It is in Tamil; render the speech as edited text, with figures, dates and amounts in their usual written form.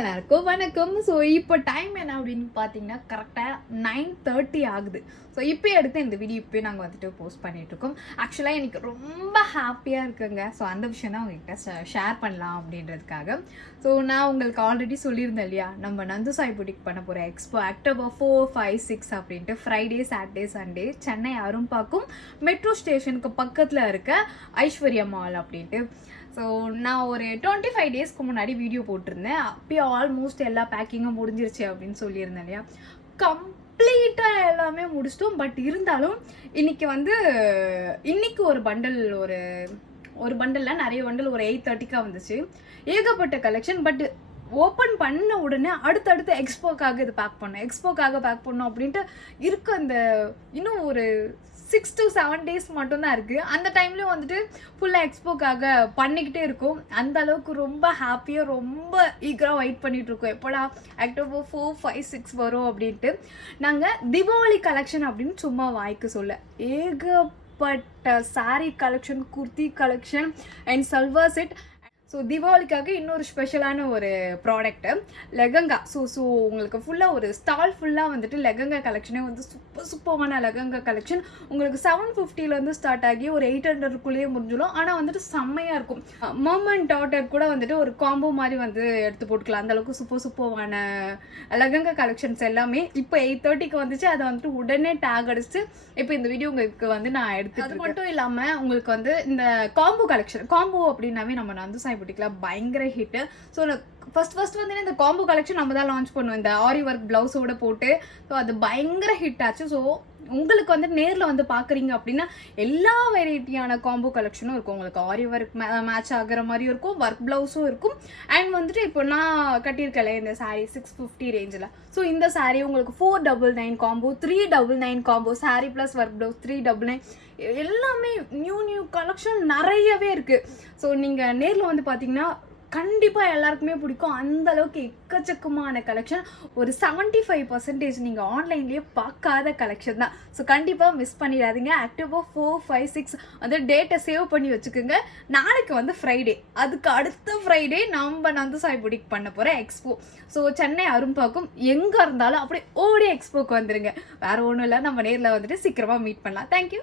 எல்லாருக்கும் வணக்கம். ஸோ இப்போ டைம் என்ன அப்படின்னு பார்த்தீங்கன்னா கரெக்டாக 9:30 ஆகுது. ஸோ இப்போ எடுத்து இந்த வீடியோ இப்போ நாங்கள் வந்துட்டு போஸ்ட் பண்ணிகிட்ருக்கோம். ஆக்சுவலாக எனக்கு ரொம்ப ஹாப்பியாக இருக்குங்க. ஸோ அந்த விஷயம் தான் உங்கள்கிட்ட ஷேர் பண்ணலாம் அப்படின்றதுக்காக. ஸோ நான் உங்களுக்கு ஆல்ரெடி சொல்லியிருந்தேன் இல்லையா, நம்ம நந்து சாய் புட்டிக் பண்ண போகிற எக்ஸ்போ அக்டோபர் 4, 5, 6 அப்படின்ட்டு Friday, Saturday, Sunday Chennai Arumbakkam metro ஸ்டேஷனுக்கு பக்கத்தில் இருக்க ஐஸ்வர்யா மால் அப்படின்ட்டு. ஸோ நான் ஒரு 25 டேஸ்க்கு முன்னாடி வீடியோ போட்டிருந்தேன். அப்பயே ஆல்மோஸ்ட் எல்லா பேக்கிங்கும் முடிஞ்சிருச்சு அப்படின்னு சொல்லியிருந்தேன் இல்லையா. கம்ப்ளீட்டாக எல்லாமே முடிச்சிட்டோம். பட் இருந்தாலும் இன்னைக்கு ஒரு பண்டல் ஒரு பண்டலில் நிறைய பண்டல் ஒரு 8:30 வந்துச்சு. ஏகப்பட்ட கலெக்ஷன். பட் ஓப்பன் பண்ண உடனே அடுத்தடுத்து எக்ஸ்போக்காக இது பேக் பண்ணோம் அப்படின்ட்டு இருக்க அந்த இன்னும் ஒரு 6 to 7 days மட்டும்தான் இருக்குது. அந்த டைம்லேயும் வந்துட்டு ஃபுல்லாக எக்ஸ்போக்காக பண்ணிக்கிட்டே இருக்கும். அந்த அளவுக்கு ரொம்ப ஹாப்பியாக ரொம்ப ஈகராக வெயிட் பண்ணிகிட்டு இருக்கோம் எப்போடா அக்டோபர் 4, 5, 6 வரும் அப்படின்ட்டு. நாங்கள் தீபாவளி கலெக்ஷன் அப்படின்னு சும்மா வாய்க்கு சொல்ல ஏகப்பட்ட sari collection, kurti collection and salwar set. So தீபாவளிக்காக இன்னொரு ஸ்பெஷலான ஒரு ப்ராடக்ட்டு லெகங்கா. ஸோ உங்களுக்கு ஃபுல்லாக ஒரு ஸ்டால் ஃபுல்லாக வந்துட்டு லெகங்கா கலெக்ஷனே வந்து சூப்பரான லெகங்கா கலெக்ஷன். உங்களுக்கு 750 ஸ்டார்ட் ஆகி ஒரு 800 முடிஞ்சிடும். ஆனால் வந்துட்டு செம்மையாக இருக்கும். மம் டாட்டர் கூட வந்துட்டு ஒரு காம்போ மாதிரி வந்து எடுத்து போட்டுக்கலாம். அந்தளவுக்கு சூப்பரான லெகங்கா கலெக்ஷன்ஸ் எல்லாமே இப்போ 8:30 வந்துச்சு. அதை வந்துட்டு உடனே டேக் அடிச்சு இப்போ இந்த வீடியோ உங்களுக்கு வந்து நான் எடுத்து. அது மட்டும் இல்லாமல் உங்களுக்கு வந்து இந்த காம்போ அப்படின்னாவே நம்ம நந்து சாய் புட்டிக்ல பயங்கர ஹிட்டு. ஸோ ஃபர்ஸ்ட் வந்து இந்த காம்போ கலெக்ஷன் நம்ம தான் லான்ச் பண்ணுவோம் இந்த ஆரி ஒர்க் பிளவுஸோட போட்டு. ஸோ அது பயங்கர ஹிட் ஆச்சு. ஸோ உங்களுக்கு வந்து நேரில் வந்து பார்க்குறீங்க அப்படின்னா எல்லா வெரைட்டியான காம்போ கலெக்ஷனும் இருக்கும். உங்களுக்கு ஆரி ஒர்க் மேட்ச் ஆகிற மாதிரியும் இருக்கும், ஒர்க் பிளவுஸும் இருக்கும். அண்ட் வந்துட்டு இப்போ நான் கட்டியிருக்கல இந்த சாரீ 650 ரேஞ்சில். ஸோ இந்த சாரீ உங்களுக்கு 499 combo, 399 combo, sari plus work blouse 399 எல்லாமே நியூ கலெக்ஷன் நிறையவே இருக்குது. ஸோ நீங்கள் நேரில் வந்து பார்த்தீங்கன்னா கண்டிப்பாக எல்லாருக்குமே பிடிக்கும். அந்த அளவுக்கு எக்கச்சக்கமான கலெக்ஷன். ஒரு 75% நீங்கள் ஆன்லைன்லேயே பார்க்காத கலெக்ஷன் தான். ஸோ கண்டிப்பாக மிஸ் பண்ணிடாதீங்க. அக்டோபர் 4, 5, 6 அந்த டேட்டை சேவ் பண்ணி வச்சுக்கோங்க. நாளைக்கு வந்து ஃப்ரைடே, அதுக்கு அடுத்த ஃப்ரைடே நம்ம நந்து சாய் புட்டிக் பண்ண போகிற எக்ஸ்போ. ஸோ சென்னை அரும்பாக்கம் எங்கே இருந்தாலும் அப்படியே ஓடி எக்ஸ்போக்கு வந்துடுங்க. வேறு ஒன்றும் இல்லை, நம்ம நேரில் வந்துட்டு சீக்கிரமாக மீட் பண்ணலாம். தேங்க்யூ.